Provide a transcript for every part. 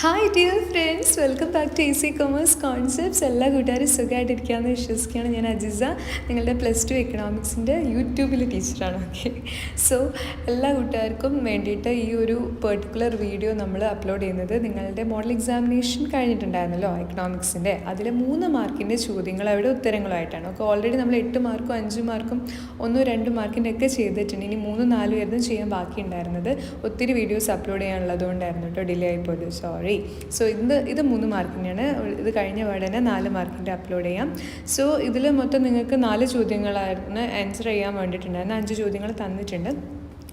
Hi dear friends, welcome back to easy commerce concepts. എല്ലാ കൂട്ടുകാരും സുഖമായിട്ടിരിക്കുകയെന്ന് വിശ്വസിക്കുകയാണ്. ഞാൻ അജിസ, നിങ്ങളുടെ +2 എക്കണോമിക്സിൻ്റെ യൂട്യൂബിലെ ടീച്ചറാണ്. ഓക്കെ, സോ എല്ലാ കൂട്ടുകാർക്കും വേണ്ടിയിട്ട് ഈ ഒരു പെർട്ടിക്കുലർ വീഡിയോ നമ്മൾ അപ്ലോഡ് ചെയ്യുന്നത് നിങ്ങളുടെ മോഡൽ എക്സാമിനേഷൻ കഴിഞ്ഞിട്ടുണ്ടായിരുന്നല്ലോ എക്കണോമിക്സിൻ്റെ. അതിൽ 3 മാർക്കിൻ്റെ ചോദ്യങ്ങൾ അവിടെ ഉത്തരങ്ങളായിട്ടാണ്. ഓക്കെ, ഓൾറെഡി നമ്മൾ 8 മാർക്കും 5 മാർക്കും 1-2 മാർക്കിൻ്റെ ഒക്കെ ചെയ്തിട്ടുണ്ട്. ഇനി 3-4 ആയിരുന്നു ചെയ്യാൻ ബാക്കിയുണ്ടായിരുന്നത്. ഒത്തിരി വീഡിയോസ് അപ്ലോഡ് ചെയ്യാനുള്ളതുകൊണ്ടായിരുന്നു കേട്ടോ ഡിലേ ആയിപ്പോയത്, സോറി. സോ ഇത് 3 മാർക്കിൻ്റെയാണ്. ഇത് കഴിഞ്ഞ പാടനെ 4 മാർക്കിൻ്റെ അപ്ലോഡ് ചെയ്യാം. സോ ഇതിൽ മൊത്തം നിങ്ങൾക്ക് 4 ചോദ്യങ്ങളായിരുന്നു ആൻസർ ചെയ്യാൻ വേണ്ടിയിട്ടുണ്ടായിരുന്നു. 5 ചോദ്യങ്ങൾ തന്നിട്ടുണ്ട്.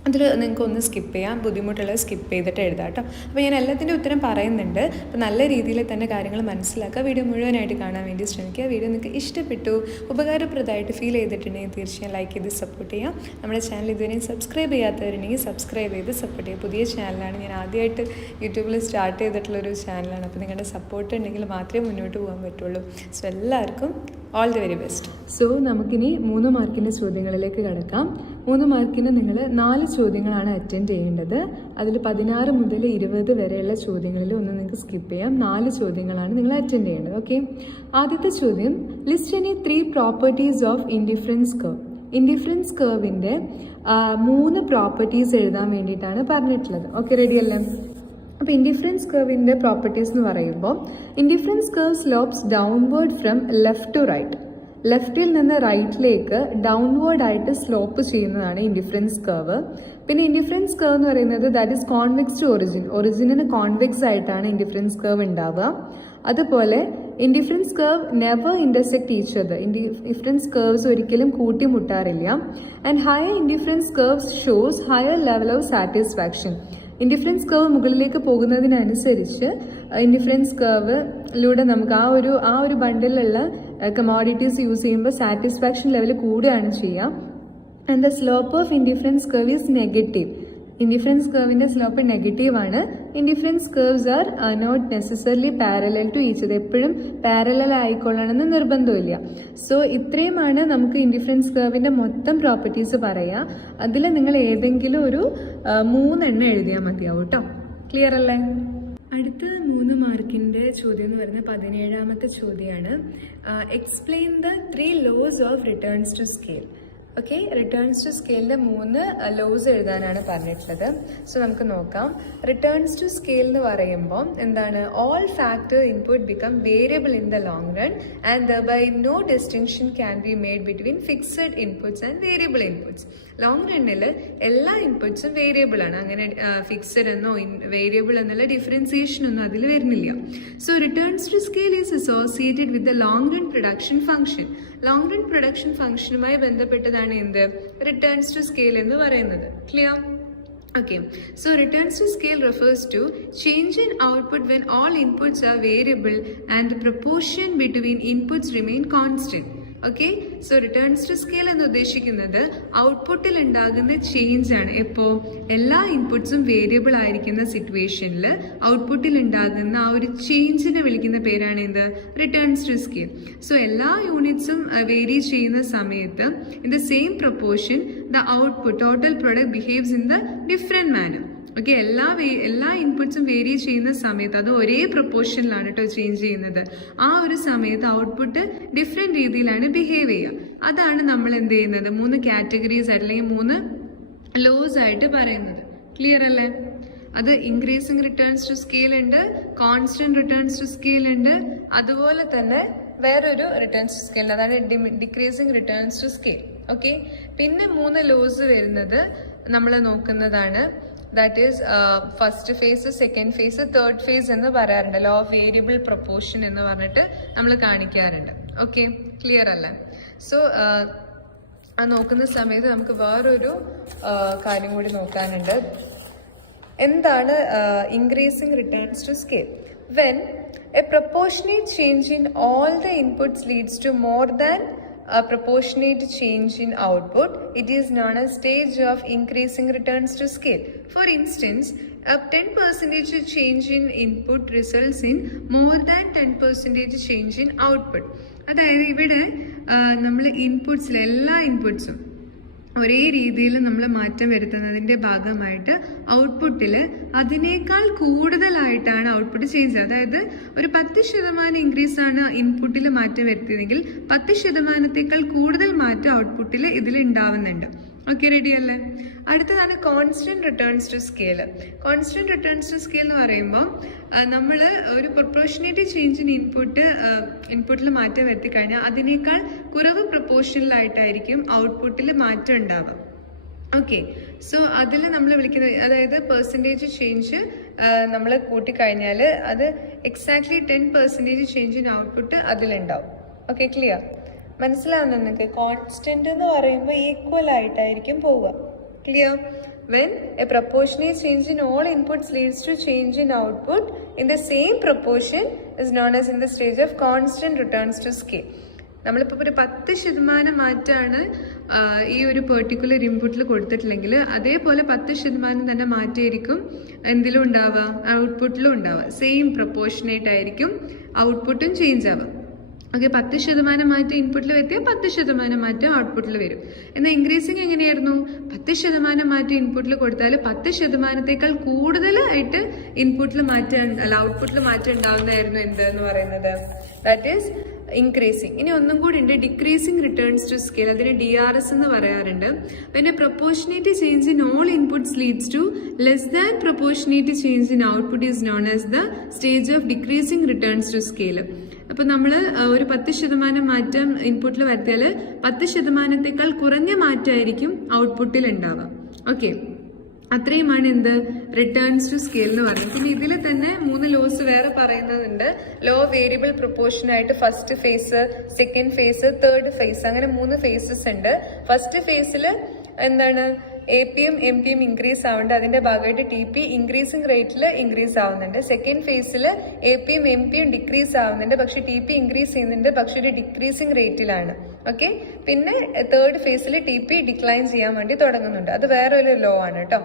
അതിൽ നിങ്ങൾക്ക് ഒന്ന് സ്കിപ്പ് ചെയ്യാം, ബുദ്ധിമുട്ടുള്ളത് സ്കിപ്പ് ചെയ്തിട്ട് എഴുതാം കേട്ടോ. അപ്പോൾ ഞാൻ എല്ലാത്തിൻ്റെ ഉത്തരം പറയുന്നുണ്ട്. അപ്പോൾ നല്ല രീതിയിൽ തന്നെ കാര്യങ്ങൾ മനസ്സിലാക്കുക. വീഡിയോ മുഴുവനായിട്ട് കാണാൻ വേണ്ടി ശ്രമിക്കുക. വീഡിയോ നിങ്ങൾക്ക് ഇഷ്ടപ്പെട്ടു, ഉപകാരപ്രദമായിട്ട് ഫീൽ ചെയ്തിട്ടുണ്ടെങ്കിൽ തീർച്ചയായും ലൈക്ക് ചെയ്ത് സപ്പോർട്ട് ചെയ്യാം. നമ്മുടെ ചാനൽ ഇതുവരെയും സബ്സ്ക്രൈബ് ചെയ്യാത്തവരുണ്ടെങ്കിൽ സബ്സ്ക്രൈബ് ചെയ്ത് സപ്പോർട്ട് ചെയ്യുക. പുതിയ ചാനലാണ്, ഞാൻ ആദ്യമായിട്ട് യൂട്യൂബിൽ സ്റ്റാർട്ട് ചെയ്തിട്ടുള്ളൊരു ചാനലാണ്. അപ്പോൾ നിങ്ങളുടെ സപ്പോർട്ട് ഉണ്ടെങ്കിൽ മാത്രമേ മുന്നോട്ട് പോകാൻ പറ്റുള്ളൂ. സോ എല്ലാവർക്കും all the very best. So നമുക്കിനി 3 മാർക്കിൻ്റെ ചോദ്യങ്ങളിലേക്ക് കടക്കാം. 3 മാർക്കിന് നിങ്ങൾ 4 ചോദ്യങ്ങളാണ് അറ്റൻഡ് ചെയ്യേണ്ടത്. അതിൽ 16 മുതൽ 20 വരെയുള്ള ചോദ്യങ്ങളിൽ ഒന്ന് നിങ്ങൾക്ക് സ്കിപ്പ് ചെയ്യാം. 4 ചോദ്യങ്ങളാണ് നിങ്ങൾ അറ്റൻഡ് ചെയ്യേണ്ടത്. ഓക്കെ, ആദ്യത്തെ ചോദ്യം, list any 3 properties of indifference curve. ഇൻഡിഫറൻസ് കർവിൻ്റെ 3 പ്രോപ്പർട്ടീസ് എഴുതാൻ വേണ്ടിയിട്ടാണ് പറഞ്ഞിട്ടുള്ളത്. ഓക്കെ, റെഡി അല്ലേ? അപ്പോൾ ഇൻഡിഫറൻസ് കർവിൻ്റെ പ്രോപ്പർട്ടീസ് എന്ന് പറയുമ്പോൾ, indifference curve slopes downward from left to right. ലെഫ്റ്റിൽ നിന്ന് റൈറ്റിലേക്ക് ഡൗൺവേർഡ് ആയിട്ട് സ്ലോപ്പ് ചെയ്യുന്നതാണ് ഇൻഡിഫറൻസ് കർവ്. പിന്നെ ഇൻഡിഫറൻസ് കർവ് എന്ന് പറയുന്നത് that is convex to origin. ഒറിജിനിന് കോൺവെക്സ് ആയിട്ടാണ് ഇൻഡിഫറൻസ് കർവ് ഉണ്ടാവുക. അതുപോലെ indifference curve never intersect each other. Indifference curves ഒരിക്കലും കൂട്ടിമുട്ടാറില്ല. And higher indifference curves shows higher level of satisfaction. Indifference curve മുകളിലേക്ക് പോകുന്നതിനനുസരിച്ച് ഇൻഡിഫറൻസ് കർവിലൂടെ നമുക്ക് ആ ഒരു ബണ്ടിലുള്ള കമോഡിറ്റീസ് യൂസ് ചെയ്യുമ്പോൾ സാറ്റിസ്ഫാക്ഷൻ ലെവൽ കൂടുകയാണ് ചെയ്യുക. And the slope of indifference curve is negative. Indifference കർവിൻ്റെ സ്ലോപ്പ് നെഗറ്റീവ് ആണ്. Indifference curves are not necessarily parallel to each other. എപ്പോഴും പാരലൽ ആയിക്കൊള്ളണമെന്ന് നിർബന്ധമില്ല. സോ ഇത്രയുമാണ് നമുക്ക് ഇൻഡിഫറൻസ് കർവിൻ്റെ മൊത്തം പ്രോപ്പർട്ടീസ് പറയാം. അതിൽ നിങ്ങൾ ഏതെങ്കിലും ഒരു 3 എണ്ണം എഴുതിയാൽ മതിയാവും കേട്ടോ. ക്ലിയർ അല്ലേ? അടുത്ത 3 മാർക്കിൻ്റെ ചോദ്യം എന്ന് പറയുന്നത് 17ാമത്തെ ചോദ്യമാണ്. Explain the 3 laws of returns to scale. Okay, returns to സ്കെയിലിൻ്റെ 3 ലോസ് എഴുതാനാണ് പറഞ്ഞിട്ടുള്ളത്. സോ നമുക്ക് നോക്കാം. റിട്ടേൺസ് ടു സ്കെയിൽ എന്ന് പറയുമ്പോൾ എന്താണ്? All factor input become variable in the long run and thereby no distinction can be made between fixed inputs and variable inputs. Long റണ്ണിൽ എല്ലാ ഇൻപുട്സും വേരിയബിൾ ആണ്. അങ്ങനെ ഫിക്സഡ് എന്നോ വേരിയബിൾ എന്നുള്ള ഡിഫറൻസിയേഷൻ ഒന്നും അതിൽ വരുന്നില്ല. So returns to scale is associated with the long run production function. Long run production ഫംഗ്ഷനുമായി ബന്ധപ്പെട്ടതാണ് എന്ത്? റിട്ടേൺസ് ടു സ്കെയിൽ എന്ന് പറയുന്നത്. Clear? Okay, so returns to scale refers to change in output when all inputs are variable and the proportion between inputs remain constant. Okay, so returns to scale എന്ന് ഉദ്ദേശിക്കുന്നത് ഔട്ട്പുട്ടിൽ ഉണ്ടാകുന്ന change ആണ്. ഇപ്പോൾ എല്ലാ ഇൻപുട്സും വേരിയബിൾ ആയിരിക്കുന്ന സിറ്റുവേഷനിൽ ഔട്ട്പുട്ടിൽ ഉണ്ടാകുന്ന ആ ഒരു ചേഞ്ചിനെ വിളിക്കുന്ന പേരാണ് എന്ത്? Returns to scale. സോ എല്ലാ യൂണിറ്റ്സും വേരി ചെയ്യുന്ന സമയത്ത് in the same proportion the output total product behaves in the different manner. Okay, എല്ലാ ഇൻപുട്സും വേരി ചെയ്യുന്ന സമയത്ത് അത് ഒരേ പ്രൊപ്പോർഷനിലാണ് കേട്ടോ ചേഞ്ച് ചെയ്യുന്നത്. ആ ഒരു സമയത്ത് ഔട്ട്പുട്ട് ഡിഫറെൻറ്റ് രീതിയിലാണ് ബിഹേവ് ചെയ്യുക. അതാണ് നമ്മൾ എന്ത് ചെയ്യുന്നത്? 3 കാറ്റഗറീസ് അല്ലെങ്കിൽ 3 ലോസ് ആയിട്ട് പറയുന്നത്. ക്ലിയർ അല്ലേ? അത് ഇൻക്രീസിങ് റിട്ടേൺസ് ടു സ്കെയിൽ ഉണ്ട്, കോൺസ്റ്റന്റ് റിട്ടേൺസ് ടു സ്കെയിൽ ഉണ്ട്, അതുപോലെ തന്നെ വേറൊരു റിട്ടേൺസ് ടു സ്കെയിൽ, അതാണ് decreasing returns to scale. Okay, പിന്നെ 3 ലോസ് വരുന്നത് നമ്മൾ നോക്കുന്നതാണ്. That is first phase, second phase, third phase എന്ന് പറയാറുണ്ട്. ലോ ഓഫ് വേരിയബിൾ പ്രൊപ്പോർഷൻ എന്ന് പറഞ്ഞിട്ട് നമ്മൾ കാണിക്കാറുണ്ട്. ഓക്കെ, ക്ലിയർ അല്ലേ? സോ ആ നോക്കുന്ന സമയത്ത് നമുക്ക് വേറൊരു കാര്യം കൂടി നോക്കാനുണ്ട്. എന്താണ് increasing returns to scale? When a proportionate change in all the inputs leads to more than a proportionate change in output, it is known as stage of increasing returns to scale. For instance, a 10% change in input results in more than 10% change in output. അതായത് ഇവിടെ നമ്മൾ ഇൻപുട്സിൽ എല്ലാ ഇൻപുട്സും ഒരേ രീതിയിൽ നമ്മൾ മാറ്റം വരുത്തുന്നതിൻ്റെ ഭാഗമായിട്ട് ഔട്ട്പുട്ടിൽ അതിനേക്കാൾ കൂടുതലായിട്ടാണ് ഔട്ട്പുട്ട് ചേഞ്ച് ചെയ്യുക. അതായത് ഒരു 10% ഇൻക്രീസ് ആണ് ഇൻപുട്ടിൽ മാറ്റം വരുത്തിയതെങ്കിൽ 10%ത്തേക്കാൾ കൂടുതൽ മാറ്റം ഔട്ട്പുട്ടിൽ ഇതിൽ ഉണ്ടാവുന്നുണ്ട്. ഓക്കെ, റെഡി അല്ലേ? അടുത്തതാണ് constant returns to scale. Constant returns to scale എന്ന് പറയുമ്പോൾ നമ്മൾ ഒരു പ്രൊപ്പോർഷനേറ്റ് ചേഞ്ച് ഇൻ ഇൻപുട്ടിൽ മാറ്റം വരുത്തി കഴിഞ്ഞാൽ അതിനേക്കാൾ കുറവ് പ്രൊപ്പോർഷനിലായിട്ടായിരിക്കും ഔട്ട്പുട്ടിൽ മാറ്റം ഉണ്ടാവുക. ഓക്കെ, സോ അതിൽ നമ്മൾ വിളിക്കുന്നത്, അതായത് പെർസെൻറ്റേജ് ചേഞ്ച് നമ്മൾ കൂട്ടിക്കഴിഞ്ഞാൽ അത് എക്സാക്ട്ലി 10% ചേഞ്ച് ഇൻ ഔട്ട്പുട്ട് അതിലുണ്ടാവും. Okay, clear? മനസ്സിലാവുന്ന നിങ്ങൾക്ക്? കോൺസ്റ്റന്റ് എന്ന് പറയുമ്പോൾ ഈക്വൽ ആയിട്ടായിരിക്കും പോവുക. Clear? When a proportionate change in all inputs leads to change in output in the same proportion is known as in the stage of constant returns to scale. നമ്മളിപ്പോൾ ഒരു 10% മാറ്റമാണ് ഈ ഒരു പെർട്ടിക്കുലർ ഇൻപുട്ടിൽ കൊടുത്തിട്ടില്ലെങ്കിൽ അതേപോലെ 10% തന്നെ മാറ്റമായിരിക്കും എന്തിലും ഉണ്ടാവുക, ഔട്ട്പുട്ടിലും ഉണ്ടാവുക. സെയിം പ്രൊപ്പോർഷനേറ്റ് ആയിരിക്കും ഔട്ട്പുട്ടും ചേഞ്ച് ആവുക. ഓക്കെ, 10% മാറ്റം ഇൻപുട്ടിൽ വരുത്തിയാൽ 10% മാറ്റം ഔട്ട്പുട്ടിൽ വരും. എന്നാൽ ഇൻക്രീസിങ് എങ്ങനെയായിരുന്നു? 10% മാറ്റം ഇൻപുട്ടിൽ കൊടുത്താൽ 10%ത്തേക്കാൾ കൂടുതലായിട്ട് ഇൻപുട്ടിൽ മാറ്റം ഔട്ട്പുട്ടിൽ മാറ്റം ഉണ്ടാവുന്നതായിരുന്നു എന്തെന്ന് പറയുന്നത്, ദാറ്റ് ഈസ് ഇൻക്രീസിങ്. ഇനി ഒന്നും കൂടി ഉണ്ട്, ഡിക്രീസിങ് റിട്ടേൺസ് ടു സ്കെയിൽ. അതിന് DRS എന്ന് പറയാറുണ്ട്. പിന്നെ proportionate change in all inputs leads to less than proportionate change in output is known as the stage of decreasing returns to scale. അപ്പോൾ നമ്മൾ ഒരു 10% മാറ്റം ഇൻപുട്ടിൽ വരുത്തിയാൽ 10%ത്തേക്കാൾ കുറഞ്ഞ മാറ്റമായിരിക്കും ഔട്ട്പുട്ടിൽ ഉണ്ടാവുക. ഓക്കെ, അത്രയുമാണ് എന്ത് റിട്ടേൺസ് ടു സ്കെയിൽ എന്ന് പറയുന്നത്. പിന്നെ ഇതിൽ തന്നെ 3 ലോസ് വേറെ പറയുന്നുണ്ട്. ലോ വേരിയബിൾ പ്രൊപ്പോർഷൻ ആയിട്ട് first phase, second phase, third face, അങ്ങനെ 3 ഫേസസ് ഉണ്ട്. ഫസ്റ്റ് ഫേസിൽ എന്താണ്, APയും MPയും ഇൻക്രീസ് ആവുന്നുണ്ട്. അതിന്റെ ഭാഗമായിട്ട് TP ഇൻക്രീസിങ് റേറ്റിൽ ഇൻക്രീസ് ആവുന്നുണ്ട്. സെക്കൻഡ് ഫേസിൽ APയും MPയും ഡിക്രീസ് ആവുന്നുണ്ട്, പക്ഷെ TP ഇൻക്രീസ് ചെയ്യുന്നുണ്ട്, പക്ഷെ ഒരു ഡിക്രീസിങ് റേറ്റിലാണ്. ഓക്കെ, പിന്നെ തേർഡ് ഫേസിൽ TP ഡിക്ലൈൻ ചെയ്യാൻ വേണ്ടി തുടങ്ങുന്നുണ്ട്. അത് വേറൊരു ലോ ആണ് കേട്ടോ.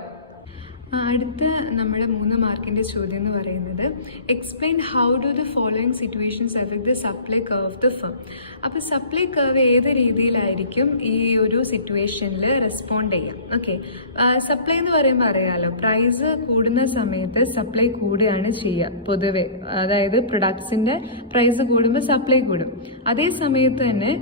അടുത്ത നമ്മുടെ 3 മാർക്കിൻ്റെ ചോദ്യം എന്ന് പറയുന്നത് explain how do the following situations effect the supply curve of the firm. അപ്പോൾ സപ്ലൈ കർവ് ഏത് രീതിയിലായിരിക്കും ഈ ഒരു സിറ്റുവേഷനിൽ റെസ്പോണ്ട് ചെയ്യാം. ഓക്കെ, സപ്ലൈ എന്ന് പറയുമ്പോൾ അറിയാമല്ലോ, പ്രൈസ് കൂടുന്ന സമയത്ത് സപ്ലൈ കൂടുകയാണ് ചെയ്യുക പൊതുവെ. അതായത് പ്രൊഡക്ട്സിൻ്റെ പ്രൈസ് കൂടുമ്പോൾ സപ്ലൈ കൂടും. അതേ സമയത്ത് തന്നെ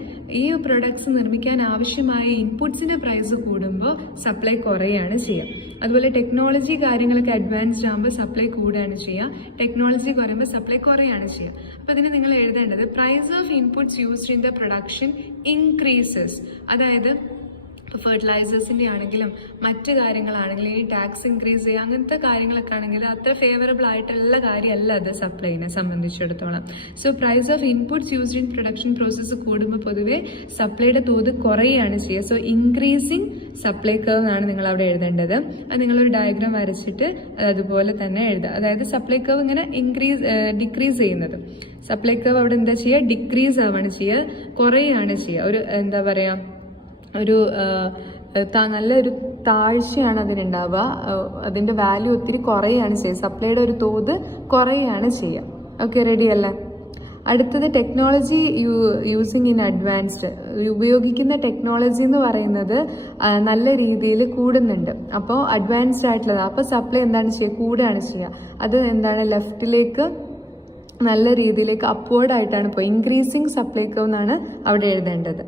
ഈ പ്രൊഡക്ട്സ് നിർമ്മിക്കാൻ ആവശ്യമായ ഇൻപുട്സിൻ്റെ പ്രൈസ് കൂടുമ്പോൾ സപ്ലൈ കുറയുകയാണ് ചെയ്യുക. അതുപോലെ ടെക്നോളജി കാര്യങ്ങളൊക്കെ അഡ്വാൻസ്ഡ് ആകുമ്പോൾ സപ്ലൈ കൂടുകയാണ് ചെയ്യുക, ടെക്നോളജി കുറയുമ്പോൾ സപ്ലൈ കുറയുകയാണ് ചെയ്യുക. അപ്പോൾ അതിന് നിങ്ങൾ എഴുതേണ്ടത് price of inputs used in the production increases. അതായത് ഫെർട്ടിലൈസേഴ്സിൻ്റെ ആണെങ്കിലും മറ്റ് കാര്യങ്ങളാണെങ്കിലും ഈ ടാക്സ് ഇൻക്രീസ് ചെയ്യുക, അങ്ങനത്തെ കാര്യങ്ങളൊക്കെ ആണെങ്കിൽ അത്ര ഫേവറബിൾ ആയിട്ടുള്ള കാര്യമല്ല അത് സപ്ലൈനെ സംബന്ധിച്ചിടത്തോളം. So price of inputs used in production process കൂടുമ്പോൾ പൊതുവേ സപ്ലൈയുടെ തോത് കുറയുകയാണ് ചെയ്യുക. സോ ഇൻക്രീസിങ് സപ്ലൈ കർവ് ആണ് നിങ്ങൾ അവിടെ എഴുതേണ്ടത്. അത് നിങ്ങളൊരു ഡയഗ്രാം വരച്ചിട്ട് അതുപോലെ തന്നെ എഴുതുക. അതായത് സപ്ലൈ കർവ് ഇങ്ങനെ ഡിക്രീസ് ചെയ്യുന്നത്, സപ്ലൈ കർവ് അവിടെ എന്താ ചെയ്യുക, ഡിക്രീസ് ആവുകയാണ് ചെയ്യുക, കുറയുകയാണ് ചെയ്യുക. ഒരു എന്താ പറയുക, ഒരു നല്ലൊരു താഴ്ചയാണ് അതിനുണ്ടാവുക. അതിൻ്റെ വാല്യൂ ഒത്തിരി കുറയുകയാണ് ചെയ്യുക, സപ്ലൈയുടെ ഒരു തോത് കുറയുകയാണ് ചെയ്യുക. ഓക്കെ, റെഡി അല്ലേ? അടുത്തത് ടെക്നോളജി യൂസിങ് ഇൻ അഡ്വാൻസ്ഡ്. ഉപയോഗിക്കുന്ന ടെക്നോളജി എന്ന് പറയുന്നത് നല്ല രീതിയിൽ കൂടുന്നുണ്ട്. അപ്പോൾ അഡ്വാൻസ്ഡ് ആയിട്ടുള്ളത്, അപ്പോൾ സപ്ലൈ എന്താണ് ചെയ്യുക, കൂടുകയാണ് ചെയ്യുക. അത് എന്താണ്, ലെഫ്റ്റിലേക്ക് നല്ല രീതിയിലേക്ക് അപ്വേർഡ് ആയിട്ടാണ് ഇപ്പോൾ ഇൻക്രീസിങ് സപ്ലൈ കർവ് എന്നാണ് അവിടെ എഴുതേണ്ടത്.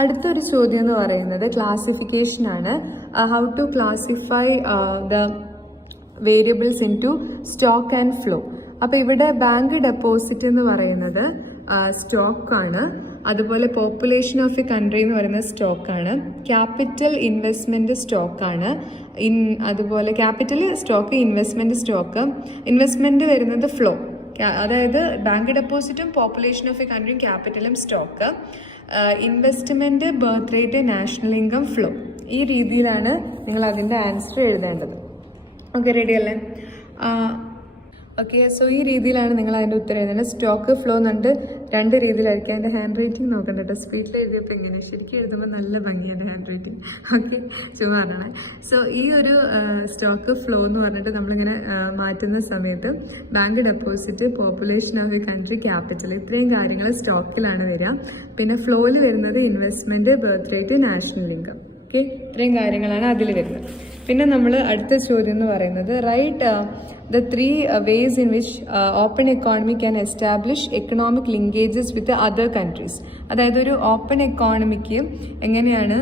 അടുത്തൊരു ചോദ്യം എന്ന് പറയുന്നത് ക്ലാസിഫിക്കേഷൻ ആണ്. How to classify the variables into stock and flow. അപ്പോൾ ഇവിടെ ബാങ്ക് ഡെപ്പോസിറ്റ് എന്ന് പറയുന്നത് സ്റ്റോക്കാണ്. അതുപോലെ പോപ്പുലേഷൻ ഓഫ് എ കൺട്രി എന്ന് പറയുന്നത് സ്റ്റോക്കാണ്. ക്യാപിറ്റൽ ഇൻവെസ്റ്റ്മെൻറ്റ് സ്റ്റോക്കാണ്. അതുപോലെ capital stock, investment stock. Investment വരുന്നത് ഫ്ലോ. അതായത് ബാങ്ക് ഡെപ്പോസിറ്റും പോപ്പുലേഷൻ ഓഫ് എ കൺട്രിയും ക്യാപിറ്റലും stock. Investment, birth rate, national income, flow. ഈ രീതിയിലാണ് നിങ്ങൾ അതിൻ്റെ ആൻസർ എഴുതേണ്ടത്. ഓക്കെ, റെഡി അല്ലേ? ഓക്കെ, സോ ഈ രീതിയിലാണ് നിങ്ങൾ അതിൻ്റെ ഉത്തരം എഴുതേണ്ടത്. സ്റ്റോക്ക്, ഫ്ലോ എന്നുണ്ട് 2 രീതിയിലായിരിക്കും. അതിൻ്റെ ഹാൻഡ് റൈറ്റിംഗ് നോക്കണ്ട കേട്ടോ. സ്പീഡിൽ എഴുതിയപ്പോൾ ഇങ്ങനെ, ശരിക്കും എഴുതുമ്പോൾ നല്ല ഭംഗിയാണ് ഹാൻഡ് റൈറ്റിംഗ്. ഓക്കെ, ചുമ്മാ പറഞ്ഞാണ്. സോ ഈ ഒരു സ്റ്റോക്ക്, ഫ്ലോ എന്ന് പറഞ്ഞിട്ട് നമ്മളിങ്ങനെ മാറ്റുന്ന സമയത്ത് bank deposit, population of A country, capital, ഇത്രയും കാര്യങ്ങൾ സ്റ്റോക്കിലാണ് വരിക. പിന്നെ ഫ്ലോയിൽ വരുന്നത് investment, birth rate, national income. Okay, ഇത്രയും കാര്യങ്ങളാണ് അതിൽ വരുന്നത്. പിന്നെ നമ്മൾ അടുത്ത ചോദ്യം എന്ന് പറയുന്നത് write the 3 ways in which open economy can establish economic linkages with the other countries. അതായത് ഒരു ഓപ്പൺ എക്കോണമിക്ക് എങ്ങനെയാണ്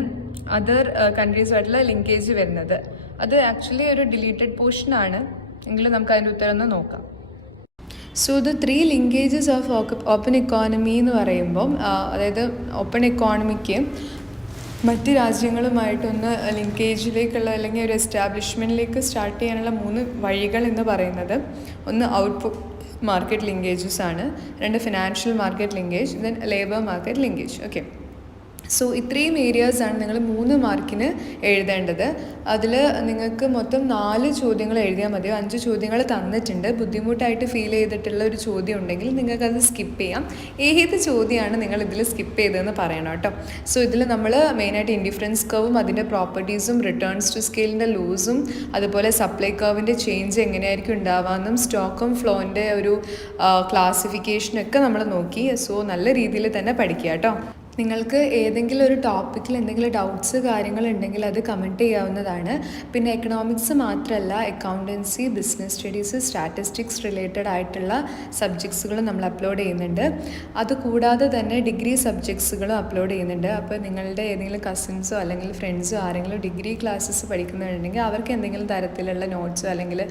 അതർ കൺട്രീസുമായിട്ടുള്ള ലിങ്കേജ് വരുന്നത്. അത് ആക്ച്വലി ഒരു ഡിലീറ്റഡ് പോർഷനാണ്, എങ്കിലും നമുക്ക് അതിൻ്റെ ഉത്തരം ഒന്ന് നോക്കാം. So the 3 linkages of open economy എന്ന് പറയുമ്പം അതായത് ഓപ്പൺ എക്കോണമിക്ക് മറ്റ് രാജ്യങ്ങളുമായിട്ടൊന്ന് ലിങ്കേജിലേക്കുള്ള അല്ലെങ്കിൽ ഒരു എസ്റ്റാബ്ലിഷ്മെൻറ്റിലേക്ക് സ്റ്റാർട്ട് ചെയ്യാനുള്ള 3 വഴികൾ എന്ന് പറയുന്നത്, ഒന്ന് ഔട്ട്പുട്ട് മാർക്കറ്റ് ലിങ്കേജസ് ആണ്, 2 financial market linkage, then labour market linkage. Okay, so ഇത്രയും ഏരിയാസാണ് നിങ്ങൾ 3 മാർക്കിന് എഴുതേണ്ടത്. അതിൽ നിങ്ങൾക്ക് മൊത്തം 4 ചോദ്യങ്ങൾ എഴുതിയാൽ മതിയോ. 5 ചോദ്യങ്ങൾ തന്നിട്ടുണ്ട്. ബുദ്ധിമുട്ടായിട്ട് ഫീൽ ചെയ്തിട്ടുള്ള ഒരു ചോദ്യം ഉണ്ടെങ്കിൽ നിങ്ങൾക്കത് സ്കിപ്പ് ചെയ്യാം. ഏത് ചോദ്യമാണ് നിങ്ങൾ ഇതിൽ സ്കിപ്പ് ചെയ്തതെന്ന് പറയണം കേട്ടോ. സോ ഇതിൽ നമ്മൾ മെയിനായിട്ട് ഇൻഡിഫറൻസ് കർവും അതിൻ്റെ പ്രോപ്പർട്ടീസും റിട്ടേൺസ് ടു സ്കെയിലിൻ്റെ ലൂസും അതുപോലെ സപ്ലൈ കർവിൻ്റെ ചേഞ്ച് എങ്ങനെയായിരിക്കും ഉണ്ടാവാമെന്നും സ്റ്റോക്കും ഫ്ലോൻ്റെ ഒരു ക്ലാസിഫിക്കേഷനൊക്കെ നമ്മൾ നോക്കി. സോ നല്ല രീതിയിൽ തന്നെ പഠിക്കുക കേട്ടോ. നിങ്ങൾക്ക് ഏതെങ്കിലും ഒരു ടോപ്പിക്കിൽ എന്തെങ്കിലും ഡൗട്ട്സ് കാര്യങ്ങളുണ്ടെങ്കിൽ അത് കമൻറ്റ് ചെയ്യാവുന്നതാണ്. പിന്നെ എക്കണോമിക്സ് മാത്രമല്ല, accountancy, business studies, statistics related ആയിട്ടുള്ള സബ്ജക്ട്സുകളും നമ്മൾ അപ്ലോഡ് ചെയ്യുന്നുണ്ട്. അതുകൂടാതെ തന്നെ ഡിഗ്രി സബ്ജക്ട്സുകളും അപ്ലോഡ് ചെയ്യുന്നുണ്ട്. അപ്പോൾ നിങ്ങളുടെ ഏതെങ്കിലും കസിൻസോ അല്ലെങ്കിൽ ഫ്രണ്ട്സോ ആരെങ്കിലും ഡിഗ്രി ക്ലാസ്സസ് പഠിക്കുന്നുണ്ടെങ്കിൽ അവർക്ക് എന്തെങ്കിലും തരത്തിലുള്ള നോട്ട്സോ അല്ലെങ്കിൽ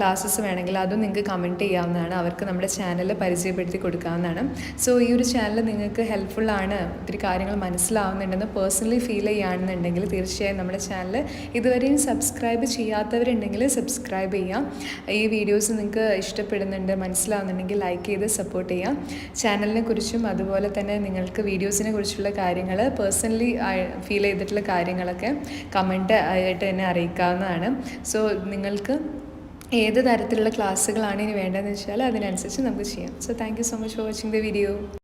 ക്ലാസ്സസ് വേണമെങ്കിൽ അതും നിങ്ങൾക്ക് കമൻറ്റ് ചെയ്യാവുന്നതാണ്. അവർക്ക് നമ്മുടെ ചാനൽ പരിചയപ്പെടുത്തി കൊടുക്കാവുന്നതാണ്. സോ ഈ ഒരു ചാനൽ നിങ്ങൾക്ക് ഹെൽപ്ഫുള്ളാണ്, ഒത്തിരി കാര്യങ്ങൾ മനസ്സിലാവുന്നുണ്ടെന്ന് പേഴ്സണലി ഫീൽ ചെയ്യുകയാണെന്നുണ്ടെങ്കിൽ തീർച്ചയായും നമ്മുടെ ചാനൽ ഇതുവരെയും സബ്സ്ക്രൈബ് ചെയ്യാത്തവരുണ്ടെങ്കിൽ സബ്സ്ക്രൈബ് ചെയ്യാം. ഈ വീഡിയോസ് നിങ്ങൾക്ക് ഇഷ്ടപ്പെടുന്നുണ്ട്, മനസ്സിലാവുന്നുണ്ടെങ്കിൽ ലൈക്ക് ചെയ്ത് സപ്പോർട്ട് ചെയ്യാം. ചാനലിനെ കുറിച്ചും അതുപോലെ തന്നെ നിങ്ങൾക്ക് വീഡിയോസിനെ കുറിച്ചുള്ള കാര്യങ്ങൾ പേഴ്സണലി ഫീൽ ചെയ്തിട്ടുള്ള കാര്യങ്ങളൊക്കെ കമൻറ്റ് ആയിട്ട് എന്നെ അറിയിക്കാവുന്നതാണ്. സോ നിങ്ങൾക്ക് ഏത് തരത്തിലുള്ള ക്ലാസ്സുകളാണ് ഇനി വേണ്ടതെന്ന് വെച്ചാൽ അതിനനുസരിച്ച് നമുക്ക് ചെയ്യാം. So thank you so much for watching the video.